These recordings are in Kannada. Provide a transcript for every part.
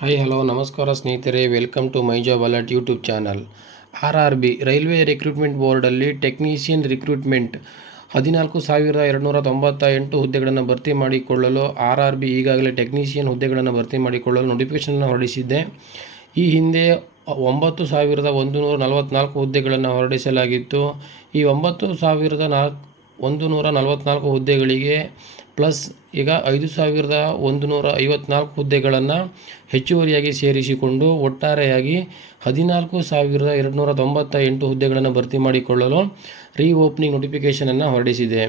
ಹಾಯ್ ಹಲೋ ನಮಸ್ಕಾರ ಸ್ನೇಹಿತರೆ. Welcome to my job alert YouTube channel R R B railway recruitment ಬೋರ್ಡಲ್ಲಿ technician recruitment ಹದಿನಾಲ್ಕು ಸಾವಿರದ ಎರಡುನೂರ ತೊಂಬತ್ತ ಎಂಟು ಹುದ್ದೆಗಳನ್ನು ಭರ್ತಿ ಮಾಡಿಕೊಳ್ಳಲು ಆರ್ ಆರ್ ಬಿ ಈಗಾಗಲೇ ಟೆಕ್ನೀಷಿಯನ್ ಹುದ್ದೆಗಳನ್ನು ಭರ್ತಿ ಮಾಡಿಕೊಳ್ಳಲು ನೋಟಿಫಿಕೇಶನ್ ಹೊರಡಿಸಿದೆ. ಈ ಹಿಂದೆ ಒಂಬತ್ತು ಸಾವಿರದ ಒಂದು ನೂರ ನಲವತ್ತ್ನಾಲ್ಕು ಹುದ್ದೆಗಳನ್ನು ಹೊರಡಿಸಲಾಗಿತ್ತು. ಈ ಒಂಬತ್ತು ಸಾವಿರದ ನಾಲ್ಕು ಒಂದು ನೂರ ನಲವತ್ತ್ನಾಲ್ಕು ಹುದ್ದೆಗಳಿಗೆ ಪ್ಲಸ್ ಈಗ ಐದು ಸಾವಿರದ ಒಂದು ನೂರ ಐವತ್ನಾಲ್ಕು ಹುದ್ದೆಗಳನ್ನು ಹೆಚ್ಚುವರಿಯಾಗಿ ಸೇರಿಸಿಕೊಂಡು ಒಟ್ಟಾರೆಯಾಗಿ ಹದಿನಾಲ್ಕು ಸಾವಿರದ ಎರಡು ನೂರ ತೊಂಬತ್ತ ಎಂಟು ಹುದ್ದೆಗಳನ್ನು ಭರ್ತಿ ಮಾಡಿಕೊಳ್ಳಲು ರೀ ಓಪನಿಂಗ್ ನೋಟಿಫಿಕೇಷನನ್ನು ಹೊರಡಿಸಿದೆ.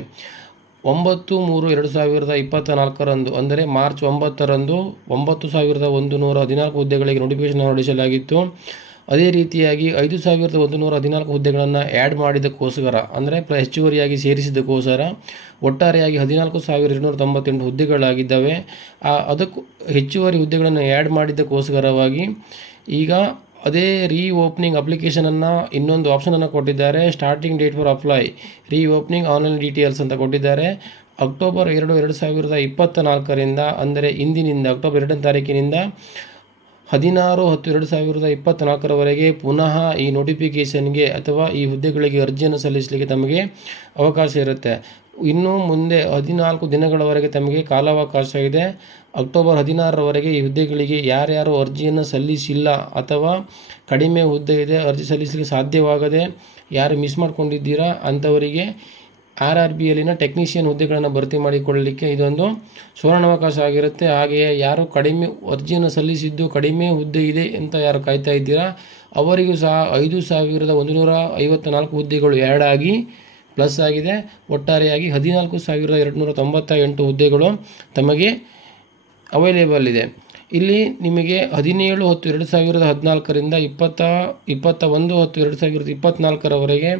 ಒಂಬತ್ತು ಮೂರು ಎರಡು ಸಾವಿರದ ಇಪ್ಪತ್ತ ನಾಲ್ಕರಂದು ಅಂದರೆ ಮಾರ್ಚ್ ಒಂಬತ್ತರಂದು, ಒಂಬತ್ತು ಸಾವಿರದ ಒಂದು ನೂರ ಹದಿನಾಲ್ಕು ಹುದ್ದೆಗಳಿಗೆ ನೋಟಿಫಿಕೇಷನ್ ಹೊರಡಿಸಲಾಗಿತ್ತು. ಅದೇ ರೀತಿಯಾಗಿ ಐದು ಸಾವಿರದ ಒಂದು ನೂರ ಹದಿನಾಲ್ಕು ಹುದ್ದೆಗಳನ್ನು ಆ್ಯಡ್ ಮಾಡಿದ್ದಕ್ಕೋಸ್ಕರ ಅಂದರೆ ಪ್ಲ ಹೆಚ್ಚುವರಿಯಾಗಿ ಸೇರಿಸಿದ್ದಕ್ಕೋಸ್ಕರ ಒಟ್ಟಾರೆಯಾಗಿ ಹದಿನಾಲ್ಕು ಸಾವಿರದ ಎರಡುನೂರ ತೊಂಬತ್ತೆಂಟು ಹುದ್ದೆಗಳಾಗಿದ್ದಾವೆ. ಆ, ಅದಕ್ಕೂ ಹೆಚ್ಚುವರಿ ಹುದ್ದೆಗಳನ್ನು ಆ್ಯಡ್ ಮಾಡಿದ್ದಕ್ಕೋಸ್ಕರವಾಗಿ ಈಗ ಅದೇ ರೀ ಓಪನಿಂಗ್ ಅಪ್ಲಿಕೇಶನನ್ನು ಇನ್ನೊಂದು ಆಪ್ಷನನ್ನು ಕೊಟ್ಟಿದ್ದಾರೆ. Starting date for apply reopening online details ಅಂತ ಕೊಟ್ಟಿದ್ದಾರೆ. ಅಕ್ಟೋಬರ್ ಎರಡು ಎರಡು ಸಾವಿರದ ಇಪ್ಪತ್ತ ನಾಲ್ಕರಿಂದ ಅಂದರೆ ಇಂದಿನಿಂದ ಅಕ್ಟೋಬರ್ ಎರಡನೇ ತಾರೀಕಿನಿಂದ ಹದಿನಾರು ಹತ್ತು ಎರಡು ಸಾವಿರದ ಇಪ್ಪತ್ತ್ನಾಲ್ಕರವರೆಗೆ ಪುನಃ ಈ ನೋಟಿಫಿಕೇಷನ್ಗೆ ಅಥವಾ ಈ ಹುದ್ದೆಗಳಿಗೆ ಅರ್ಜಿಯನ್ನು ಸಲ್ಲಿಸಲಿಕ್ಕೆ ತಮಗೆ ಅವಕಾಶ ಇರುತ್ತೆ. ಇನ್ನು ಮುಂದೆ ಹದಿನಾಲ್ಕು ದಿನಗಳವರೆಗೆ ತಮಗೆ ಕಾಲಾವಕಾಶ ಇದೆ. ಅಕ್ಟೋಬರ್ ಹದಿನಾರರವರೆಗೆ ಈ ಹುದ್ದೆಗಳಿಗೆ ಯಾರ್ಯಾರು ಅರ್ಜಿಯನ್ನು ಸಲ್ಲಿಸಿಲ್ಲ ಅಥವಾ ಕಡಿಮೆ ಹುದ್ದೆ ಇದೆ, ಅರ್ಜಿ ಸಲ್ಲಿಸಲಿಕ್ಕೆ ಸಾಧ್ಯವಾಗದೆ ಯಾರು ಮಿಸ್ ಮಾಡ್ಕೊಂಡಿದ್ದೀರಾ ಅಂಥವರಿಗೆ ಆರ್ ಆರ್ ಬಿಯಲ್ಲಿನ ಟೆಕ್ನಿಷಿಯನ್ ಹುದ್ದೆಗಳನ್ನು ಭರ್ತಿ ಮಾಡಿಕೊಳ್ಳಲಿಕ್ಕೆ ಇದೊಂದು ಸುವರ್ಣಾವಕಾಶ ಆಗಿರುತ್ತೆ. ಹಾಗೆಯೇ ಯಾರು ಕಡಿಮೆ ಅರ್ಜಿಯನ್ನು ಸಲ್ಲಿಸಿದ್ದು ಕಡಿಮೆ ಹುದ್ದೆ ಇದೆ ಅಂತ ಯಾರು ಕಾಯ್ತಾ ಇದ್ದೀರಾ? ಅವರಿಗೂ ಸಹ ಐದು ಸಾವಿರದ ಒಂದು ನೂರ ಐವತ್ತ ನಾಲ್ಕು ಹುದ್ದೆಗಳು ಎರಡಾಗಿ ಪ್ಲಸ್ ಆಗಿದೆ. ಒಟ್ಟಾರೆಯಾಗಿ ಹದಿನಾಲ್ಕು ಸಾವಿರದ ಎರಡುನೂರ ತೊಂಬತ್ತ ಎಂಟು ಹುದ್ದೆಗಳು ತಮಗೆ ಅವೈಲೇಬಲ್ ಇದೆ. ಇಲ್ಲಿ ನಿಮಗೆ ಹದಿನೇಳು ಹತ್ತು ಎರಡು ಸಾವಿರದ ಹದಿನಾಲ್ಕರಿಂದ ಇಪ್ಪತ್ತ ಇಪ್ಪತ್ತ ಒಂದು ಹತ್ತು ಎರಡು ಸಾವಿರದ ಇಪ್ಪತ್ತ್ನಾಲ್ಕರವರೆಗೆ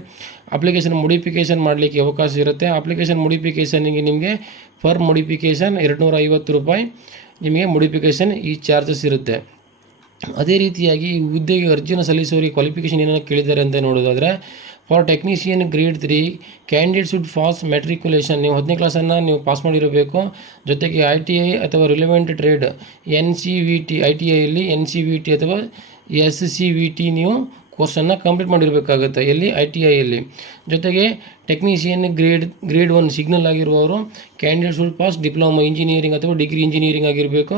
ಅಪ್ಲಿಕೇಶನ್ ಮೊಡಿಫಿಕೇಷನ್ ಮಾಡಲಿಕ್ಕೆ ಅವಕಾಶ ಇರುತ್ತೆ. ಅಪ್ಲಿಕೇಶನ್ ಮೊಡಿಫಿಕೇಷನಿಗೆ ನಿಮಗೆ ಫರ್ ಮೊಡಿಫಿಕೇಷನ್ ಎರಡುನೂರ ಐವತ್ತು ರೂಪಾಯಿ ನಿಮಗೆ ಮೊಡಿಫಿಕೇಷನ್ ಈ ಚಾರ್ಜಸ್ ಇರುತ್ತೆ. ಅದೇ ರೀತಿಯಾಗಿ ಈ ಹುದ್ದೆಗೆ ಅರ್ಜಿನ ಸಲ್ಲಿಸುವವರಿಗೆ ಕ್ವಾಲಿಫಿಕೇಷನ್ ಏನನ್ನು ಕೇಳಿದ್ದಾರೆ ಅಂತ ನೋಡೋದಾದರೆ for technician grade three candidate should pass matriculation ನೀವು ಹತ್ತನೇ ಕ್ಲಾಸನ್ನು ನೀವು ಪಾಸ್ ಮಾಡಿರಬೇಕು. ಜೊತೆಗೆ ಐ ಟಿ ಐ ಅಥವಾ relevant trade N C V T I T ಐಯಲ್ಲಿ N C V T ಅಥವಾ ಎಸ್ ಸಿ ವಿ ಟಿ ನೀವು ಕೋರ್ಸನ್ನು ಕಂಪ್ಲೀಟ್ ಮಾಡಿರಬೇಕಾಗುತ್ತೆ ಎಲ್ಲಿ? ಐ ಟಿ ಐಯಲ್ಲಿ ಜೊತೆಗೆ technician grade grade one signal ಆಗಿರುವವರು candidate should pass diploma engineering ಅಥವಾ ಡಿಗ್ರಿ ಇಂಜಿನಿಯರಿಂಗ್ ಆಗಿರಬೇಕು.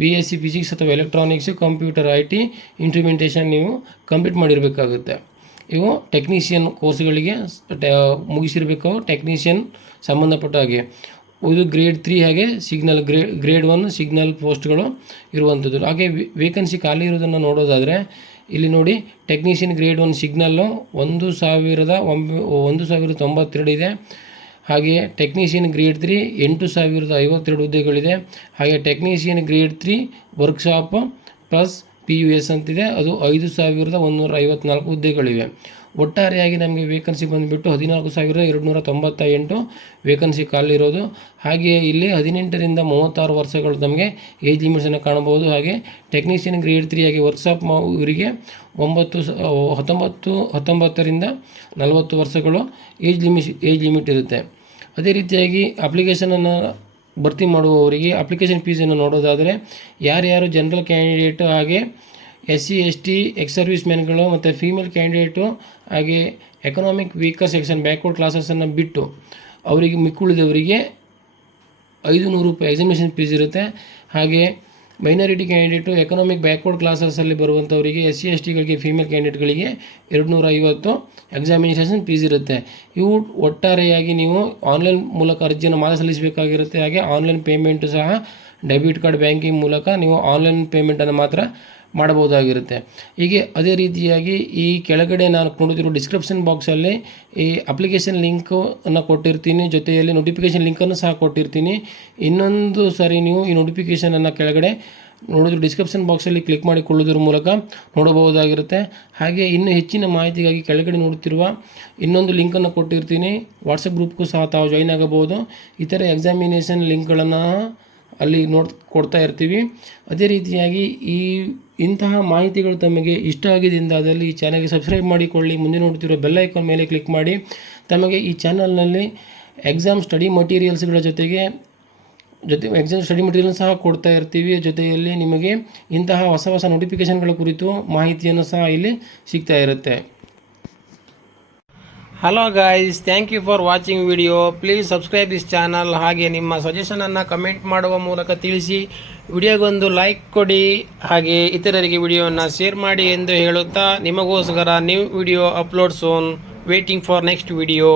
ಬಿ ಎಸ್ ಸಿ ಫಿಸಿಕ್ಸ್ ಅಥವಾ electronics computer I T implementation ನೀವು ಕಂಪ್ಲೀಟ್ ಮಾಡಿರಬೇಕಾಗುತ್ತೆ. ಇವು ಟೆಕ್ನಿಷಿಯನ್ ಕೋರ್ಸ್ಗಳಿಗೆ ಮುಗಿಸಿರಬೇಕು ಟೆಕ್ನಿಷಿಯನ್ ಸಂಬಂಧಪಟ್ಟ ಹಾಗೆ ಇದು ಗ್ರೇಡ್ ತ್ರೀ ಹಾಗೆ ಸಿಗ್ನಲ್ ಗ್ರೇ ಗ್ರೇಡ್ ಒನ್ ಸಿಗ್ನಲ್ ಪೋಸ್ಟ್ಗಳು ಇರುವಂಥದ್ದು. ಹಾಗೆ ವೇಕೆನ್ಸಿ ಖಾಲಿ ಇರೋದನ್ನು ನೋಡೋದಾದರೆ, ಇಲ್ಲಿ ನೋಡಿ ಟೆಕ್ನಿಷಿಯನ್ ಗ್ರೇಡ್ ಒನ್ ಸಿಗ್ನಲ್ಲು ಒಂದು ಸಾವಿರದ ಒಂಬ, ಒಂದು ಸಾವಿರದ ತೊಂಬತ್ತೆರಡು ಇದೆ. ಹಾಗೆಯೇ ಟೆಕ್ನಿಷಿಯನ್ ಗ್ರೇಡ್ ತ್ರೀ ಎಂಟು ಸಾವಿರದ ಐವತ್ತೆರಡು ಹುದ್ದೆಗಳಿದೆ. ಹಾಗೆ technician grade three workshop plus P U S ಅಂತಿದೆ. ಅದು ಐದು ಸಾವಿರದ ಒಂದುನೂರ ಐವತ್ನಾಲ್ಕು ಹುದ್ದೆಗಳಿವೆ. ಒಟ್ಟಾರೆಯಾಗಿ ನಮಗೆ ವೇಕನ್ಸಿ ಬಂದುಬಿಟ್ಟು ಹದಿನಾಲ್ಕು ಸಾವಿರದ ಎರಡುನೂರ ತೊಂಬತ್ತ ಎಂಟು ವೇಕನ್ಸಿ ಖಾಲಿರೋದು ಹಾಗೆಯೇ ಇಲ್ಲಿ ಹದಿನೆಂಟರಿಂದ ಮೂವತ್ತಾರು ವರ್ಷಗಳು ನಮಗೆ ಏಜ್ ಲಿಮಿಟ್ಸನ್ನು ಕಾಣಬಹುದು. ಹಾಗೆ ಟೆಕ್ನಿಷಿಯನ್ ಗ್ರೇಡ್ ತ್ರೀ ಆಗಿ ವರ್ಕ್ಶಾಪ್ ಇವರಿಗೆ ಒಂಬತ್ತು ಹತ್ತೊಂಬತ್ತು, ಹತ್ತೊಂಬತ್ತರಿಂದ ನಲವತ್ತು ವರ್ಷಗಳು ಏಜ್ ಲಿಮಿಟ್ ಏಜ್ ಲಿಮಿಟ್ ಇರುತ್ತೆ. ಅದೇ ರೀತಿಯಾಗಿ ಅಪ್ಲಿಕೇಶನನ್ನು ಭರ್ತಿ ಮಾಡುವವರಿಗೆ ಅಪ್ಲಿಕೇಶನ್ ಫೀಸನ್ನು ನೋಡೋದಾದರೆ ಯಾರ್ಯಾರು ಜನರಲ್ ಕ್ಯಾಂಡಿಡೇಟ್ ಹಾಗೆ S C S T ex service ಮ್ಯಾನ್ಗಳು ಮತ್ತು ಫೀಮೇಲ್ ಕ್ಯಾಂಡಿಡೇಟು ಹಾಗೆ ಎಕನಾಮಿಕ್ ವೀಕರ್ ಸೆಕ್ಷನ್ ಬ್ಯಾಕ್ವರ್ಡ್ ಕ್ಲಾಸಸನ್ನು ಬಿಟ್ಟು ಅವರಿಗೆ ಮಿಕ್ಕುಳಿದವರಿಗೆ ಐದು ನೂರು ರೂಪಾಯಿ ಎಕ್ಸಾಮಿನೇಷನ್ ಫೀಸ್ ಇರುತ್ತೆ. ಹಾಗೆ ಮೈನಾರಿಟಿ ಕ್ಯಾಂಡಿಡೇಟು ಎಕನಾಮಿಕ್ ಬ್ಯಾಕ್ವರ್ಡ್ ಕ್ಲಾಸಸಲ್ಲಿ ಬರುವಂಥವರಿಗೆ ಎಸ್ ಸಿ ಎಸ್ ಟಿಗಳಿಗೆ ಫೀಮೇಲ್ ಕ್ಯಾಂಡಿಡೇಟ್ಗಳಿಗೆ ಎರಡು ನೂರ ಐವತ್ತು ಎಕ್ಸಾಮಿನೇಷನ್ ಫೀಸ್ ಇರುತ್ತೆ. ಇವು ಒಟ್ಟಾರೆಯಾಗಿ ನೀವು ಆನ್ಲೈನ್ ಮೂಲಕ ಅರ್ಜಿಯನ್ನು ಮಾತ್ರ ಸಲ್ಲಿಸಬೇಕಾಗಿರುತ್ತೆ. ಹಾಗೆ ಆನ್ಲೈನ್ ಪೇಮೆಂಟು ಸಹ ಡೆಬಿಟ್ ಕಾರ್ಡ್ ಬ್ಯಾಂಕಿಂಗ್ ಮೂಲಕ ನೀವು ಆನ್ಲೈನ್ ಪೇಮೆಂಟನ್ನು ಮಾತ್ರ ಮಾಡಬಹುದಾಗಿರುತ್ತೆ. ಹೀಗೆ ಅದೇ ರೀತಿಯಾಗಿ ಈ ಕೆಳಗಡೆ ನಾನು ನೋಡುತ್ತಿರುವ ಡಿಸ್ಕ್ರಿಪ್ಷನ್ ಬಾಕ್ಸಲ್ಲಿ ಈ ಅಪ್ಲಿಕೇಶನ್ ಲಿಂಕನ್ನು ಕೊಟ್ಟಿರ್ತೀನಿ. ಜೊತೆಯಲ್ಲಿ ನೋಟಿಫಿಕೇಷನ್ ಲಿಂಕನ್ನು ಸಹ ಕೊಟ್ಟಿರ್ತೀನಿ. ಇನ್ನೊಂದು ಸಾರಿ ನೀವು ಈ ನೋಟಿಫಿಕೇಷನನ್ನು ಕೆಳಗಡೆ ನೋಡಿದ್ರು ಡಿಸ್ಕ್ರಿಪ್ಷನ್ ಬಾಕ್ಸಲ್ಲಿ ಕ್ಲಿಕ್ ಮಾಡಿಕೊಳ್ಳೋದ್ರ ಮೂಲಕ ನೋಡಬಹುದಾಗಿರುತ್ತೆ. ಹಾಗೆ ಇನ್ನು ಹೆಚ್ಚಿನ ಮಾಹಿತಿಗಾಗಿ ಕೆಳಗಡೆ ನೋಡುತ್ತಿರುವ ಇನ್ನೊಂದು ಲಿಂಕನ್ನು ಕೊಟ್ಟಿರ್ತೀನಿ. ವಾಟ್ಸಪ್ ಗ್ರೂಪ್ಗೂ ಸಹ ತಾವು ಜಾಯ್ನ್ ಆಗಬಹುದು. ಇತರ ಎಕ್ಸಾಮಿನೇಷನ್ ಲಿಂಕ್ಗಳನ್ನು ಅಲ್ಲಿ ನೋಡ್ ಕೊಡ್ತಾ ಇರ್ತೀವಿ. ಅದೇ ರೀತಿಯಾಗಿ ಈ ಇಂತಹ ಮಾಹಿತಿಗಳು ತಮಗೆ ಇಷ್ಟ ಆಗಿದೆ ಎಂದಾದಲ್ಲಿ ಈ ಚಾನಲ್ಗೆ ಸಬ್ಸ್ಕ್ರೈಬ್ ಮಾಡಿಕೊಳ್ಳಿ. ಮುಂದೆ ನೋಡ್ತಿರೋ ಬೆಲ್ ಐಕಾನ್ ಮೇಲೆ ಕ್ಲಿಕ್ ಮಾಡಿ. ತಮಗೆ ಈ ಚಾನಲ್ನಲ್ಲಿ ಎಕ್ಸಾಮ್ ಸ್ಟಡಿ ಮಟೀರಿಯಲ್ಸ್ಗಳ ಜೊತೆಗೆ ಜೊತೆ ಎಕ್ಸಾಮ್ ಸ್ಟಡಿ ಮಟೀರಿಯಲ್ ಸಹ ಕೊಡ್ತಾ ಇರ್ತೀವಿ. ಜೊತೆಯಲ್ಲಿ ನಿಮಗೆ ಇಂತಹ ಹೊಸ ಹೊಸ ನೋಟಿಫಿಕೇಷನ್ಗಳ ಕುರಿತು ಮಾಹಿತಿಯನ್ನು ಸಹ ಇಲ್ಲಿ ಸಿಗ್ತಾ ಇರುತ್ತೆ. Hello guys thank you for watching video please subscribe this channel ಹಾಗೆ ನಿಮ್ಮ ಸಜೆಷನನ್ನು ಕಮೆಂಟ್ ಮಾಡುವ ಮೂಲಕ ತಿಳಿಸಿ. ವಿಡಿಯೋಗೊಂದು ಲೈಕ್ ಕೊಡಿ. ಹಾಗೆ ಇತರರಿಗೆ ವಿಡಿಯೋವನ್ನು ಶೇರ್ ಮಾಡಿ ಎಂದು ಹೇಳುತ್ತಾ ನಿಮಗೋಸ್ಕರ new video upload soon waiting for next video